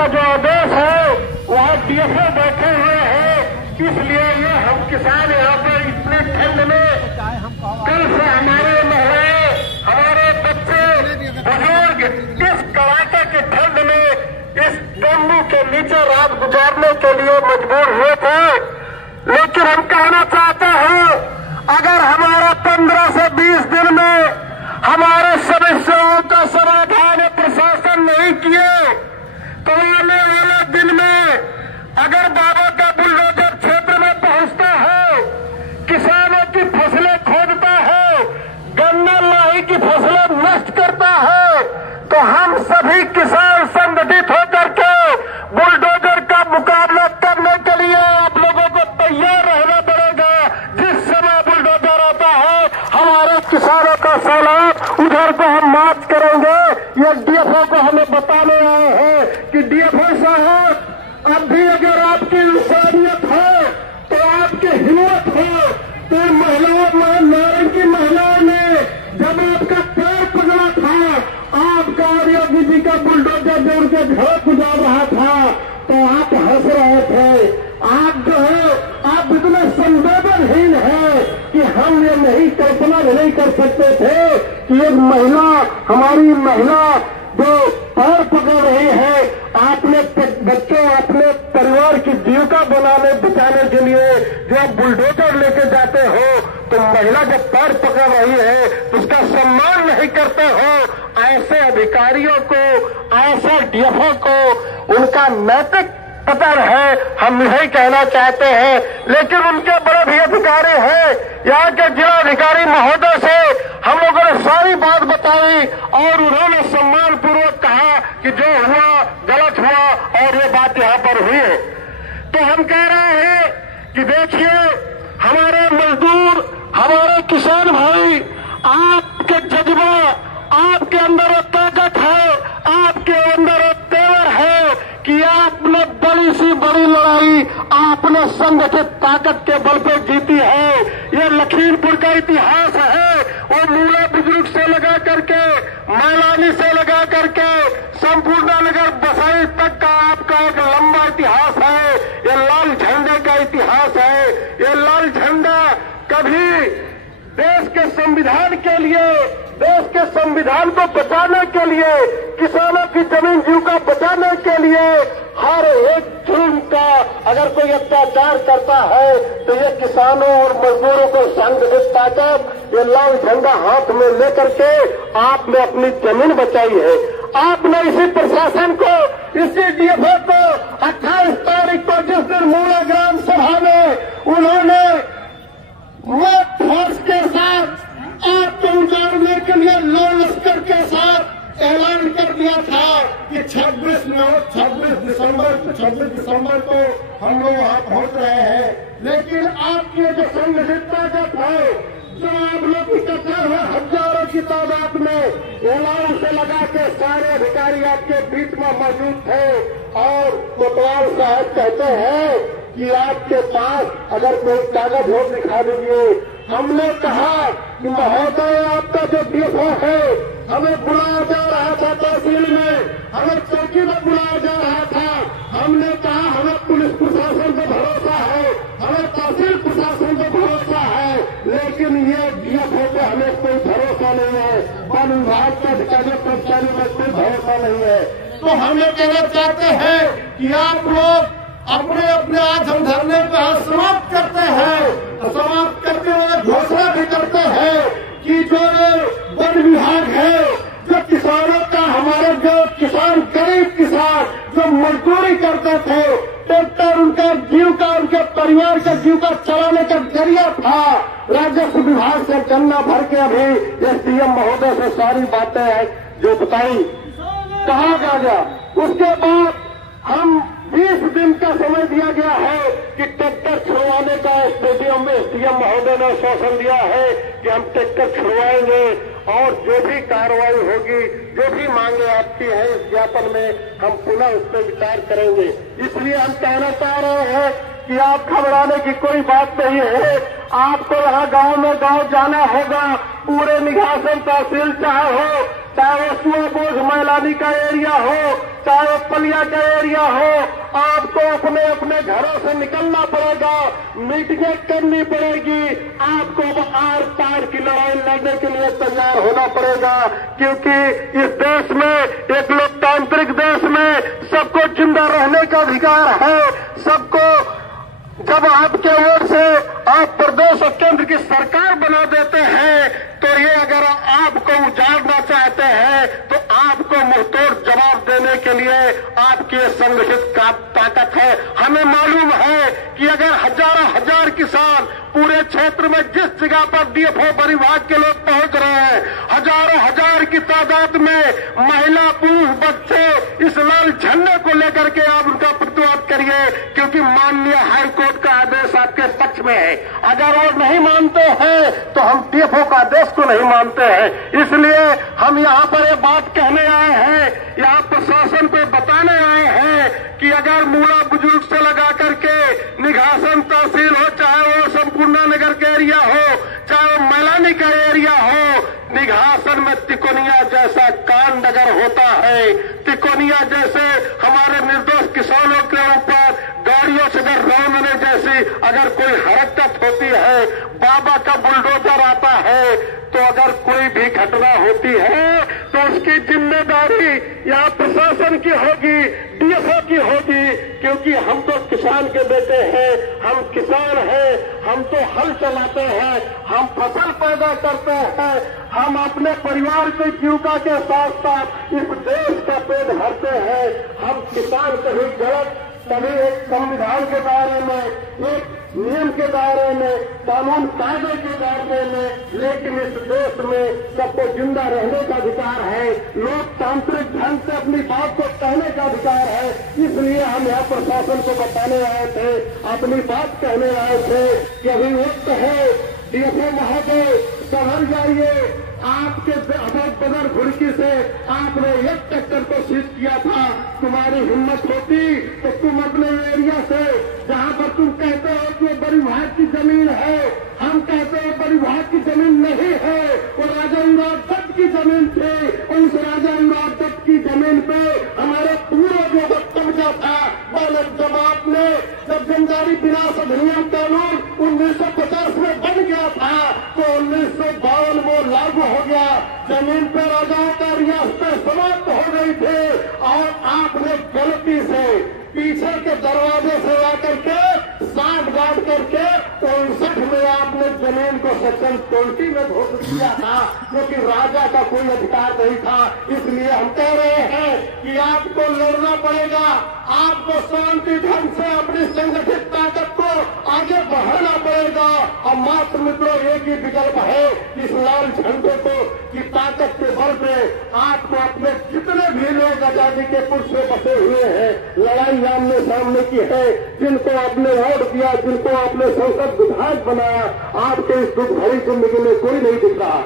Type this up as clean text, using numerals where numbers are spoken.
का जो आदेश है वहाँ डीएफओ बैठे हुए हैं, इसलिए ये हम किसान यहाँ पर इतने ठंड में कल से हमारे महिलाएं, हमारे बच्चे, बुजुर्ग इस कड़ाके की ठंड में इस तंबू के नीचे रात गुजारने के लिए मजबूर हुए थे। लेकिन हम कहना चाहते हैं, अगर हमारा 15 से 20 दिन में हमारे समस्याओं का समाधान प्रशासन नहीं किए तो आने वाले दिन में अगर बाबा का बुलडोजर क्षेत्र में पहुंचता है, किसानों की फसलें खोदता है, गन्ना लाही की फसलें नष्ट करता है, तो हम सभी किसान संगठित होकर के बुलडोजर का मुकाबला करने के लिए आप लोगों को तैयार रहना पड़ेगा। जिस समय बुलडोजर आता है हमारे किसानों का सैलाब उधर को हम मार्च करेंगे। ये डीएफओ को हमें बताने आए हैं कि डीएफओ साहब, अब भी अगर आपकी इंसानियत है तो आपकी हिम्मत है तो महिलाओं नारंगी महिलाओं ने जब आपका पैर पकड़ा था, आपका और योगी जी का बुलडोजर जो उनके घर गुजार रहा था तो आप हंस रहे थे। आप जो है आप इतने संवेदनहीन है कि हम ये नहीं कल्पना नहीं कर सकते थे कि एक महिला, हमारी महिला जो पैर पकड़ रही है, आपने बच्चों अपने परिवार की जीविका बचाने के लिए जो आप बुलडोजर लेके जाते हो, तो महिला जब पैर पकड़ रही है तो उसका सम्मान नहीं करते हो। ऐसे अधिकारियों को, ऐसे डीएफओ को उनका नैतिक पतन है, हम यही कहना चाहते हैं। लेकिन उनके बड़े भी अधिकारी हैं, यहाँ के जिलाधिकारी महोदय से हम लोगों ने सारी बात बताई और उन्होंने सम्मान पूर्वक कहा कि जो हुआ गलत हुआ और ये बात यहाँ पर हुई है। तो हम कह रहे हैं कि देखिए हमारे मजदूर, हमारे किसान भाई, आपके जज्बा, आपके अंदर एक ताकत है, आपके अंदर एक तेवर है कि आपने बड़ी सी बड़ी लड़ाई आपने संगठित ताकत के बल पर जीती है। ये लखीमपुर का इतिहास है, वो मूला बुजुर्ग से लगा करके, मैलानी से लगा करके, संपूर्ण नगर बसाई तक का आपका एक लंबा इतिहास है। ये लाल झंडे का इतिहास है। ये लाल झंडा कभी देश के संविधान के लिए, देश के संविधान को बचाने के लिए, किसानों की जमीन जीविका बचाने के लिए, हर एक जुर्म का अगर कोई अत्याचार करता है तो ये किसानों और मजदूरों को संगठित ताकत, ये लाल झंडा हाथ में लेकर के आपने अपनी जमीन बचाई है। आपने इसी प्रशासन को, इसी डीएफओ को 28 तारीख को जिस दिन मूला ग्राम सभा में उन्होंने फोर्स के साथ आपको उजाड़ने के लिए लौ लश्कर के साथ ऐलान कर दिया था कि 26 दिसंबर को हम लोग वहां पहुंच रहे हैं। लेकिन आपकी जो संगठित ताकत है, जो आप लोग इकट्ठे हुए हजारों की तादाद में ऐलान से लगा के सारे अधिकारी आपके बीच में मौजूद थे और कोतवाल साहब कहते हैं कि आपके पास अगर कोई कागज हो दिखा दीजिए। हमने कहा कि महोदय आपका जो डीएफओ है हमें बुलाया जा रहा था तहसील में, हमें चौकी में बुलाया जा रहा था। हमने कहा हमें पुलिस प्रशासन पर भरोसा है, हमें तहसील प्रशासन पर भरोसा है, लेकिन ये डीएफओ पे हमें कोई भरोसा नहीं है, वन विभाग के अधिकारियों कर्मचारियों में कोई भरोसा नहीं है। तो हमें कहना चाहते हैं कि आप लोग अपने अपने आज हम धरने का समाप्त करते हैं, समाप्त करते हुए घोषणा भी करते हैं कि जो वन विभाग है, जो किसानों का, हमारे जो किसान, गरीब किसान जो मजदूरी करते थे, ट्रैक्टर उनका जीविका, उनके परिवार का जीविका चलाने का जरिया था, राजस्व विभाग से गन्ना भर के अभी एसडीएम महोदय से सारी बातें जो बताई कहा गया। उसके बाद हम 20 दिन का समय दिया गया है कि ट्रैक्टर छुड़वाने का स्टेडियम में एसडीएम महोदय ने आश्वासन दिया है कि हम ट्रैक्टर छुड़वाएंगे और जो भी कार्रवाई होगी, जो भी मांगे आपकी है इस ज्ञापन में, हम पुनः उस पर विचार करेंगे। इसलिए हम कहना चाह रहे हैं कि आप घबराने की कोई बात नहीं है। आपको यहाँ गांव में गांव जाना होगा, पूरे निघासन तहसील चाहे हो, चाहे वो सुआ बोझ मैलानी का एरिया हो, चाहे वो पलिया का एरिया हो, आपको अपने अपने घरों से निकलना पड़ेगा, मीटिंगें करनी पड़ेगी, आपको आर पार की लड़ाई लड़ने के लिए तैयार होना पड़ेगा। क्योंकि इस देश में, एक लोकतांत्रिक देश में सबको जिंदा रहने का अधिकार है। सबको, जब आपके वोट से आप प्रदेश और केंद्र की सरकार बना देते हैं, तो ये अगर आपको उजाड़ना चाहते हैं तो आपको मुंहतोड़ जवाब देने के लिए आपकी संगठित ताकत है। हमें मालूम है कि अगर हजारों हजार किसान पूरे क्षेत्र में जिस जगह पर डीएफओ परिवार के लोग पहुंच रहे हैं, हजारों हजार की तादाद में महिला, पुरुष, बच्चे इस लाल झंडे को लेकर के आप उनका प्रतिवाद करिए, क्योंकि माननीय हाईकोर्ट का आदेश आपके पक्ष में है। अगर वो नहीं मानते हैं तो हम डीएफओ का आदेश को नहीं मानते हैं। इसलिए हम यहाँ पर ये बात कहने आए हैं, यहाँ प्रशासन को बताने आए हैं कि अगर मूला बुजुर्ग से लगा करके निघासन तहसील हो, चाहे वो संपूर्ण नगर का एरिया हो, चाहे वो मैलानी का एरिया हो, निघासन में तिकोनिया जैसा कांड अगर होता है, तिकोनिया जैसे हमारे निर्दोष किसानों के ऊपर गाड़ियों से अगर रौंदने जैसी अगर कोई हरकत होती है, बाबा का बुलडोजर आता है, तो अगर कोई भी घटना होती है तो उसकी जिम्मेदारी या प्रशासन की होगी, डीएफओ की होगी। क्योंकि हम तो किसान के बेटे हैं, हम किसान हैं, हम तो हल चलाते हैं, हम फसल पैदा करते हैं, हम अपने परिवार की जीविका के साथ साथ इस देश का पेट भरते हैं। हम किसान कभी गलत, कभी एक संविधान के दायरे में, एक नियम के दायरे में, कानून कायदे के दायरे में, लेकिन इस देश में सबको जिंदा रहने का अधिकार है, लोकतांत्रिक ढंग से अपनी बात को कहने का अधिकार है। इसलिए हम यहाँ प्रशासन को बताने आए थे, अपनी बात कहने आए थे कि अभी वक्त है, डीएफओ महोदय संभल जाइए। आपके बदर घुड़की से आपने एक ट्रैक्टर को सीज किया था, तुम्हारी हिम्मत होती तो तुम अपने एरिया से, जहां पर तुम कहते हो कि बड़ी भाग की जमीन है, हम कहते हैं बड़ी भाग की जमीन नहीं है, वो राजा इमरान दत्त की जमीन थी। उस राजा इमरान दत्त की जमीन पे हमारे पूर्वजों का कब्जा था। बालक जमात ने जब जमींदारी विनाश अधिनियम कानून 1950 में बन गया था, तो 1952 वो लागू हो गया। जमीन पर राजाओं का रियासतें समाप्त हो गई थी और आपने गलती से पीछे के दरवाजे से आकर के साठ गांठ करके 59 में आपने जमीन को सेक्शन 20 में घोष किया था, क्योंकि राजा का कोई अधिकार नहीं था। इसलिए हम कह रहे हैं कि आपको लड़ना पड़ेगा, आपको शांति ढंग से अपनी संगठित ताकत को आगे बढ़ाना पड़ेगा। और मात्र मित्रों, एक ही विकल्प है, इस लाल झंडे को की ताकत के बल पे आपको अपने जितने भी लोग आजादी के पुरुष से बसे हुए हैं, लड़ाई आमने सामने की है, जिनको आपने वोट दिया, जिनको आपने संसद विधायक बनाया, आपके इस दुख भरी जिंदगी में कोई नहीं दिख रहा।